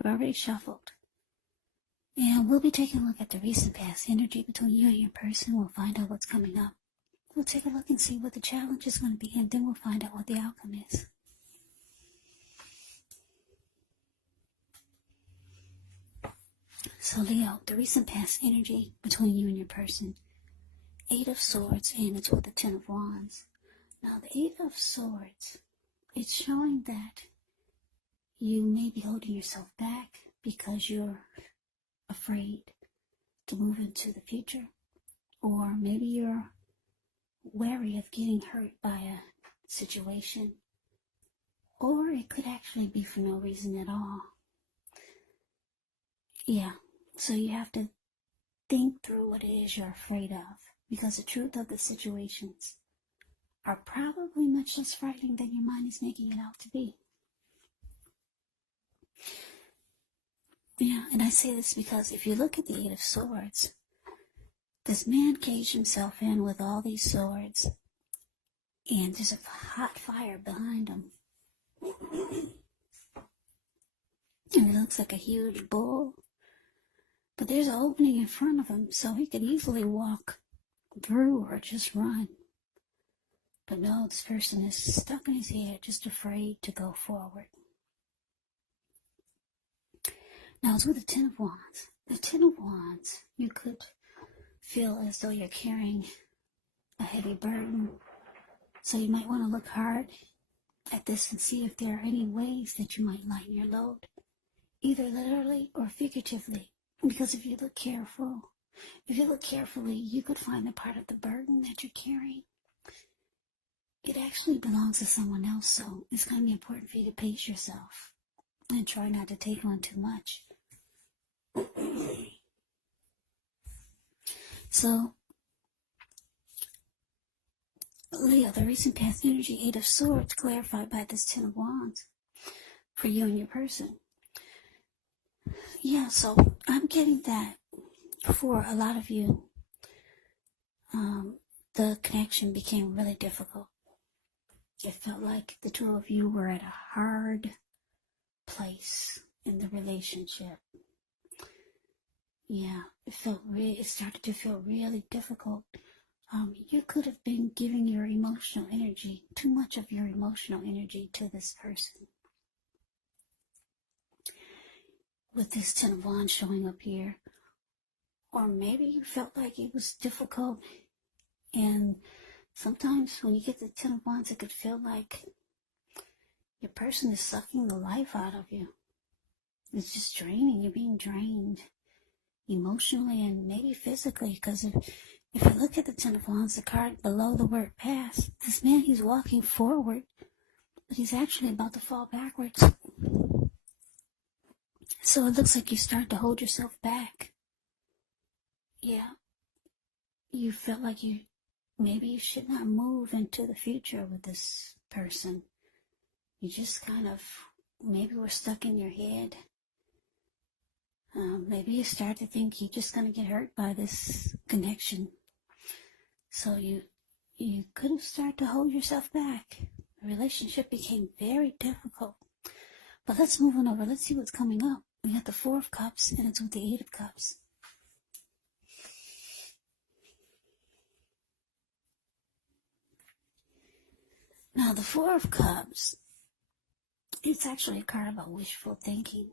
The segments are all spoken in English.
I've already shuffled. And we'll be taking a look at the recent past energy between you and your person. We'll find out what's coming up. We'll take a look and see what the challenge is going to be, and then we'll find out what the outcome is. So Leo, the recent past energy between you and your person. 8 of Swords, and it's with the 10 of Wands. Now the 8 of Swords, it's showing that you may be holding yourself back because you're afraid to move into the future. Or maybe you're wary of getting hurt by a situation. Or it could actually be for no reason at all. Yeah, so you have to think through what it is you're afraid of, because the truth of the situations are probably much less frightening than your mind is making it out to be. Yeah, and I say this because if you look at the 8 of Swords, this man caged himself in with all these swords, and there's a hot fire behind him. And it looks like a huge bull. But there's an opening in front of him, so he could easily walk through or just run. But no, this person is stuck in his head, just afraid to go forward. Now it's with the 10 of Wands. The 10 of Wands, you could feel as though you're carrying a heavy burden. So you might want to look hard at this and see if there are any ways that you might lighten your load, either literally or figuratively. Because if you look carefully, you could find a part of the burden that you're carrying. It actually belongs to someone else, so it's going to be important for you to pace yourself and try not to take on too much. So, Leo, the recent past energy, 8 of Swords, clarified by this 10 of Wands for you and your person. Yeah, so I'm getting that for a lot of you, the connection became really difficult. It felt like the two of you were at a hard place in the relationship. Yeah, it started to feel really difficult. You could have been giving your emotional energy, too much of your emotional energy to this person. With this 10 of Wands showing up here. Or maybe you felt like it was difficult, and sometimes when you get the 10 of Wands, it could feel like your person is sucking the life out of you. It's just draining. You're being drained emotionally and maybe physically, because if you look at the 10 of Wands, the card below the word past, this man, he's walking forward, but he's actually about to fall backwards. So it looks like you start to hold yourself back. Yeah, you felt like maybe you should not move into the future with this person. You just kind of, maybe were stuck in your head. Maybe you start to think you're just going to get hurt by this connection. So you could have started to hold yourself back. The relationship became very difficult. But let's move on over. Let's see what's coming up. We got the 4 of Cups, and it's with the 8 of Cups. Now, the 4 of Cups, it's actually a card about wishful thinking.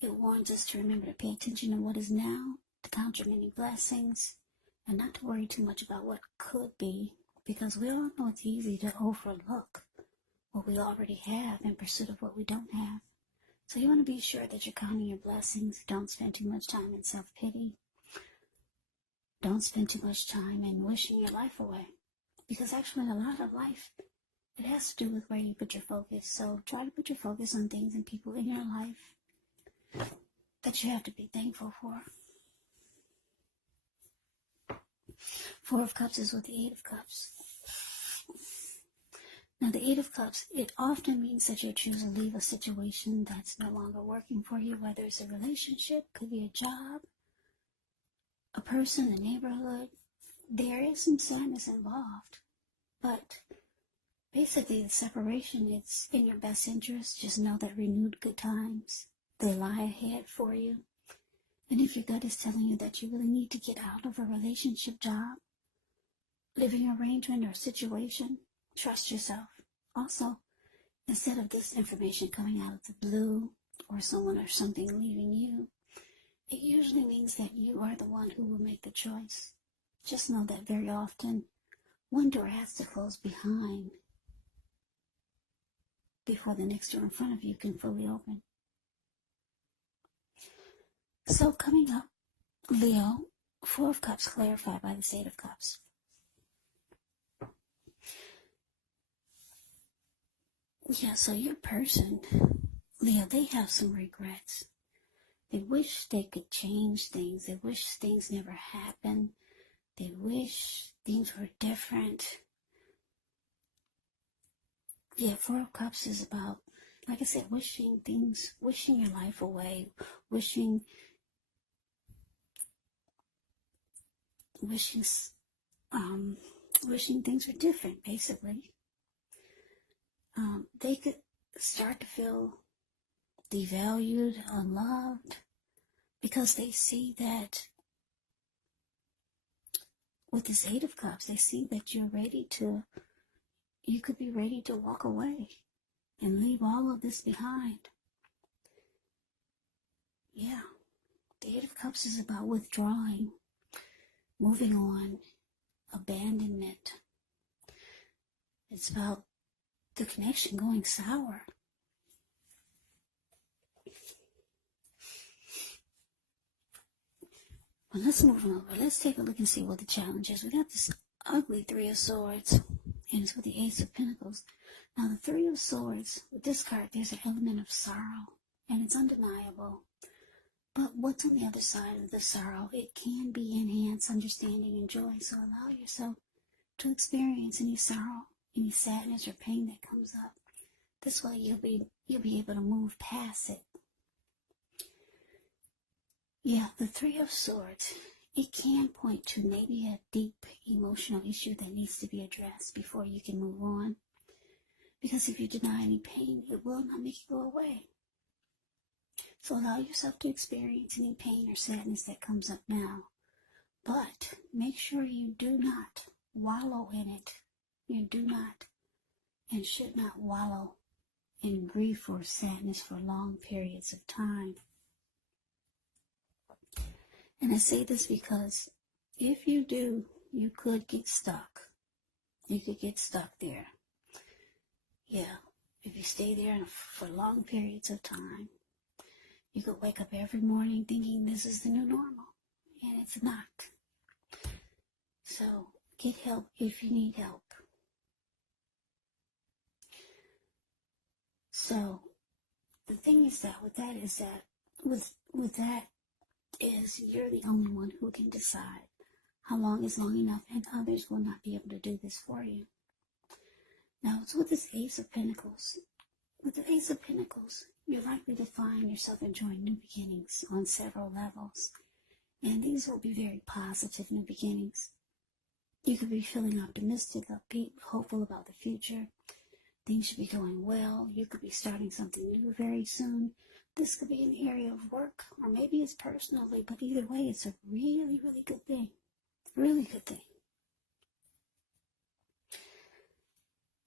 It warns us to remember to pay attention to what is now, to count your many blessings, and not to worry too much about what could be, because we all know it's easy to overlook what we already have in pursuit of what we don't have. So you want to be sure that you're counting your blessings. Don't spend too much time in self-pity. Don't spend too much time in wishing your life away. Because actually a lot of life, it has to do with where you put your focus. So try to put your focus on things and people in your life that you have to be thankful for. 4 of Cups is with the 8 of Cups. Now the 8 of Cups, it often means that you choose to leave a situation that's no longer working for you, whether it's a relationship, could be a job, a person, a neighborhood. There is some sadness involved, but Basically, the separation, it's in your best interest. Just know that renewed good times, they lie ahead for you. And if your gut is telling you that you really need to get out of a relationship, job, living arrangement, or situation, trust yourself. Also, instead of this information coming out of the blue, or someone or something leaving you, it usually means that you are the one who will make the choice. Just know that very often, one door has to close before the next door in front of you can fully open. So coming up, Leo, Four of Cups clarified by the Eight of Cups. Yeah, so your person, Leo, they have some regrets. They wish they could change things. They wish things never happened. They wish things were different. Yeah, Four of Cups is about, like I said, wishing your life away, wishing things were different, basically. They could start to feel devalued, unloved, because they see that with this Eight of Cups, they see that you could be ready to walk away and leave all of this behind. Yeah, the Eight of Cups is about withdrawing, moving on, abandonment. It's about the connection going sour. Well, let's move on over. Let's take a look and see what the challenge is. We got this ugly Three of Swords, and it's with the Ace of Pentacles. Now, the Three of Swords, with this card, there's an element of sorrow, and it's undeniable. But what's on the other side of the sorrow? It can be enhanced understanding and joy. So allow yourself to experience any sorrow, any sadness or pain that comes up. This way, you'll be able to move past it. Yeah, the Three of Swords, it can point to maybe a deep emotional issue that needs to be addressed before you can move on. Because if you deny any pain, it will not make it go away. So allow yourself to experience any pain or sadness that comes up now. But make sure you do not wallow in it. You do not and should not wallow in grief or sadness for long periods of time. And I say this because if you do, you could get stuck. You could get stuck there. Yeah, if you stay there for long periods of time, you could wake up every morning thinking this is the new normal, and it's not. So get help if you need help. So the thing is that with that is you're the only one who can decide how long is long enough, and others will not be able to do this for you. Now, it's with this Ace of Pentacles. With the Ace of Pentacles, you're likely to find yourself enjoying new beginnings on several levels. And these will be very positive new beginnings. You could be feeling optimistic, upbeat, hopeful about the future. Things should be going well. You could be starting something new very soon. This could be an area of work, or maybe it's personally, but either way, it's a really, really good thing. Really good thing.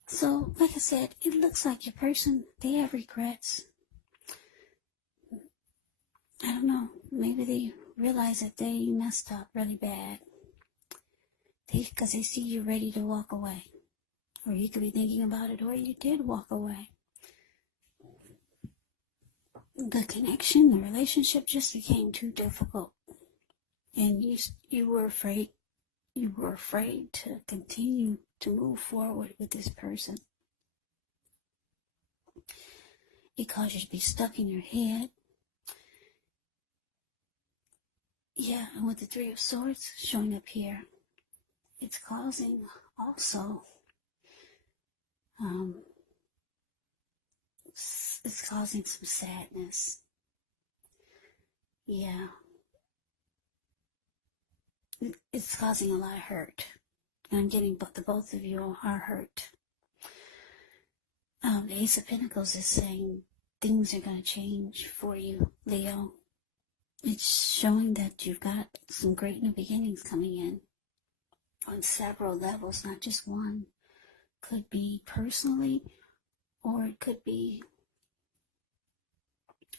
So, like I said, it looks like your person, they have regrets. I don't know, maybe they realize that they messed up really bad. Because they see you ready to walk away. Or you could be thinking about it, or you did walk away. The connection, the relationship just became too difficult. And you were afraid to continue to move forward with this person. It caused you to be stuck in your head. Yeah, and with the Three of Swords showing up here, it's causing also, it's causing some sadness. Yeah. It's causing a lot of hurt. And I'm getting the both of you are hurt. The Ace of Pentacles is saying things are going to change for you, Leo. It's showing that you've got some great new beginnings coming in on several levels, not just one. Could be personally, or it could be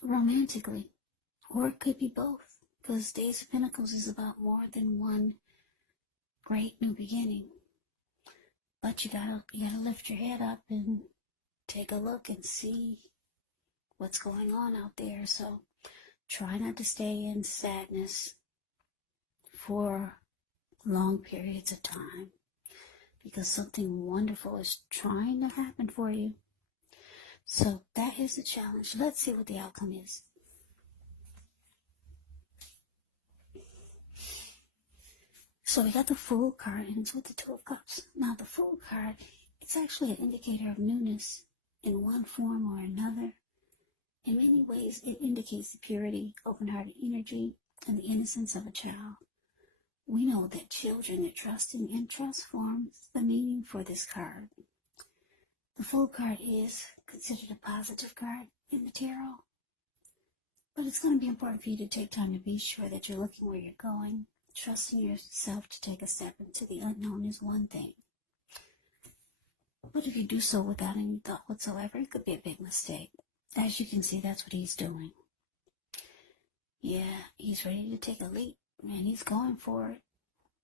romantically, or it could be both, because the Ace of Pentacles is about more than one great new beginning. But you gotta lift your head up and take a look and see what's going on out there. So try not to stay in sadness for long periods of time, because something wonderful is trying to happen for you. So that is the challenge. Let's see what the outcome is. So we got the Fool card, and it's with the Two of Cups. Now the Fool card, it's actually an indicator of newness in one form or another. In many ways, it indicates the purity, open-hearted energy, and the innocence of a child. We know that children are trusting, and trust forms the meaning for this card. The Fool card is considered a positive card in the tarot, but it's going to be important for you to take time to be sure that you're looking where you're going. Trusting yourself to take a step into the unknown is one thing, but if you do so without any thought whatsoever, it could be a big mistake. As you can see, that's what he's doing. Yeah, he's ready to take a leap, and he's going for it.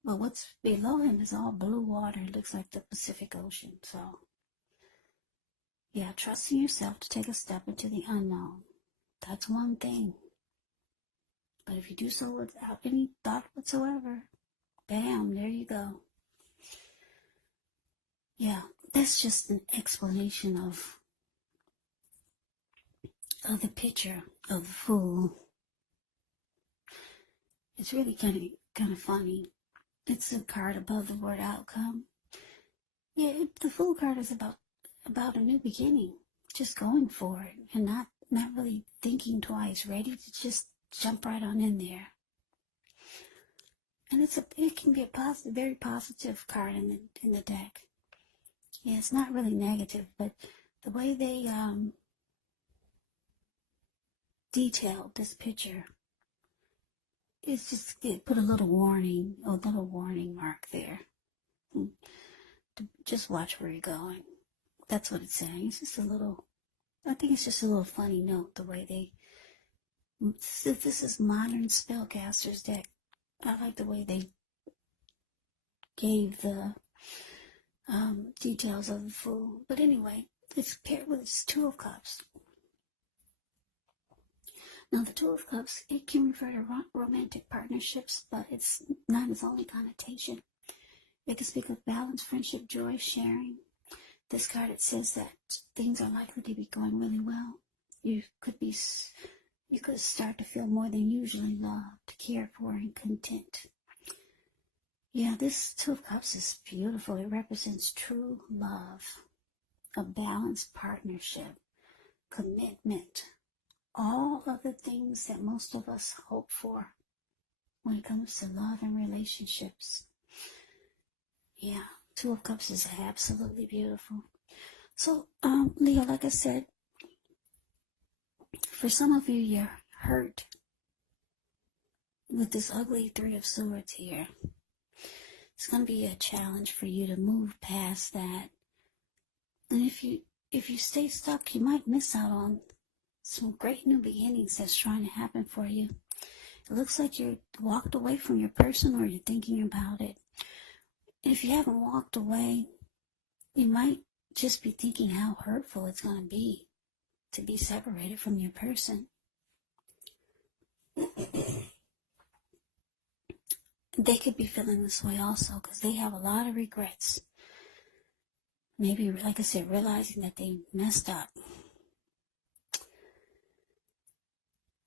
But what's below him is all blue water. It looks like the Pacific Ocean. So, yeah, trusting yourself to take a step into the unknown. That's one thing. But if you do so without any thought whatsoever, bam, there you go. Yeah, that's just an explanation of the picture of the Fool. It's really kind of funny. It's a card above the word outcome. Yeah, the Fool card is about a new beginning, just going for it, and not really thinking twice, ready to just jump right on in there. And it can be a positive, very positive card in the deck. Yeah, it's not really negative, but the way they detailed this picture, it's just, it put a little warning mark there. Just watch where you're going. That's what it's saying. It's just I think it's just a little funny note, the way this is modern spellcasters deck. I like the way they gave the details of the Fool. But anyway, it's paired with its Two of Cups. Now, the Two of Cups, it can refer to romantic partnerships, but it's not its only connotation. It can speak of balance, friendship, joy, sharing. This card, it says that things are likely to be going really well. You could start to feel more than usually loved, cared for, and content. Yeah, this Two of Cups is beautiful. It represents true love, a balanced partnership, commitment, all of the things that most of us hope for when it comes to love and relationships. Yeah, Two of Cups is absolutely beautiful. So, Leo, like I said, for some of you, you're hurt with this ugly Three of Swords here. It's going to be a challenge for you to move past that. And if you stay stuck, you might miss out on some great new beginnings that's trying to happen for you. It looks like you walked away from your person, or you're thinking about it. If you haven't walked away, you might just be thinking how hurtful it's going to be separated from your person. They could be feeling this way also, because they have a lot of regrets. Maybe, like I said, realizing that they messed up.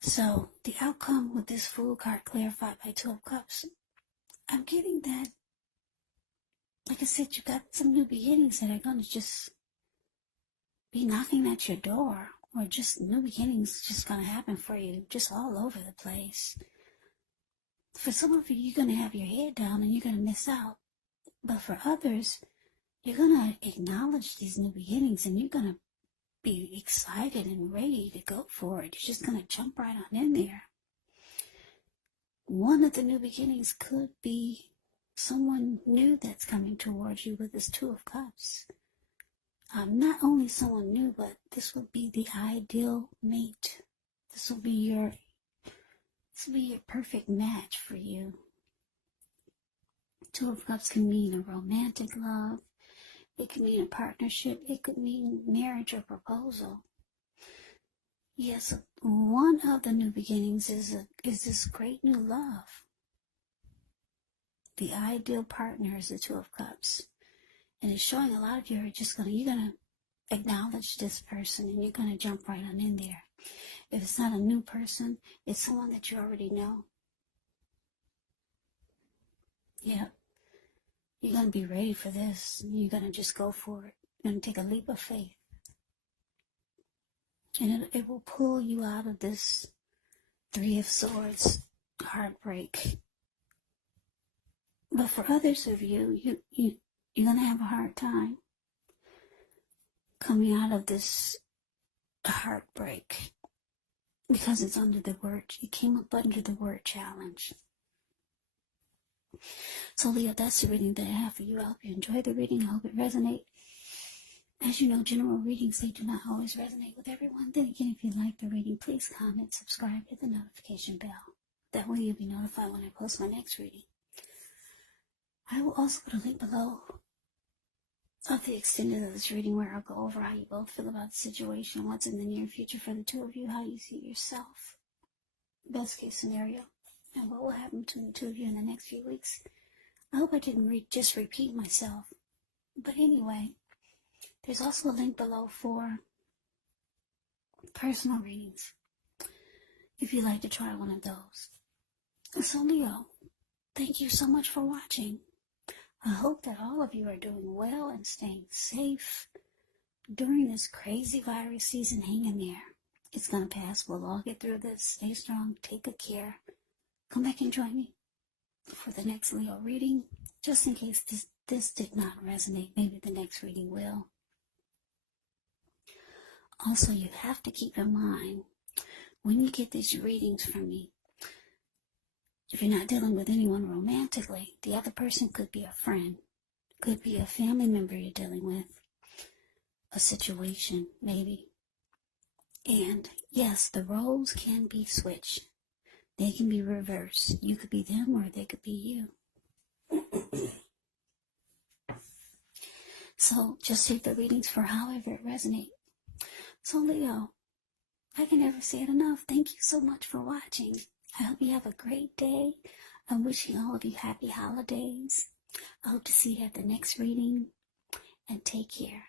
So, the outcome with this Fool card clarified by Two of Cups, I'm getting that, like I said, you got some new beginnings that are going to just be knocking at your door, or just new beginnings just going to happen for you, just all over the place. For some of you, you're going to have your head down and you're going to miss out. But for others, you're going to acknowledge these new beginnings, and you're going to be excited and ready to go for it. You're just going to jump right on in there. One of the new beginnings could be someone new that's coming towards you with this Two of Cups. Not only someone new, but this will be the ideal mate. This will be your perfect match for you. Two of Cups can mean a romantic love. It could mean a partnership. It could mean marriage or proposal. Yes, one of the new beginnings is this great new love. The ideal partner is the Two of Cups. And it's showing a lot of you are just you're going to acknowledge this person and you're going to jump right on in there. If it's not a new person, it's someone that you already know. Yeah. You're going to be ready for this. You're going to just go for it. You're going to take a leap of faith. And it will pull you out of this Three of Swords heartbreak. But for others of you, you're going to have a hard time coming out of this heartbreak because it's under the word, it came up under the word challenge. So Leo, that's the reading that I have for you. I hope you enjoy the reading. I hope it resonates. As you know, general readings, they do not always resonate with everyone. Then again, if you like the reading, please comment, subscribe, hit the notification bell. That way you'll be notified when I post my next reading. I will also put a link below of the extended of this reading where I'll go over how you both feel about the situation, what's in the near future for the two of you, how you see yourself, best case scenario, and what will happen between the two of you in the next few weeks. I hope I didn't just repeat myself. But anyway, there's also a link below for personal readings, if you'd like to try one of those. So Leo, thank you so much for watching. I hope that all of you are doing well and staying safe during this crazy virus season. Hang in there. It's going to pass. We'll all get through this. Stay strong. Take good care. Come back and join me for the next Leo reading. Just in case this did not resonate, maybe the next reading will. Also, you have to keep in mind, when you get these readings from me, if you're not dealing with anyone romantically, the other person could be a friend, could be a family member you're dealing with, a situation, maybe. And yes, the roles can be switched. They can be reversed. You could be them or they could be you. So just take the readings for however it resonates. So Leo, I can never say it enough. Thank you so much for watching. I hope you have a great day. I'm wishing all of you happy holidays. I hope to see you at the next reading. And take care.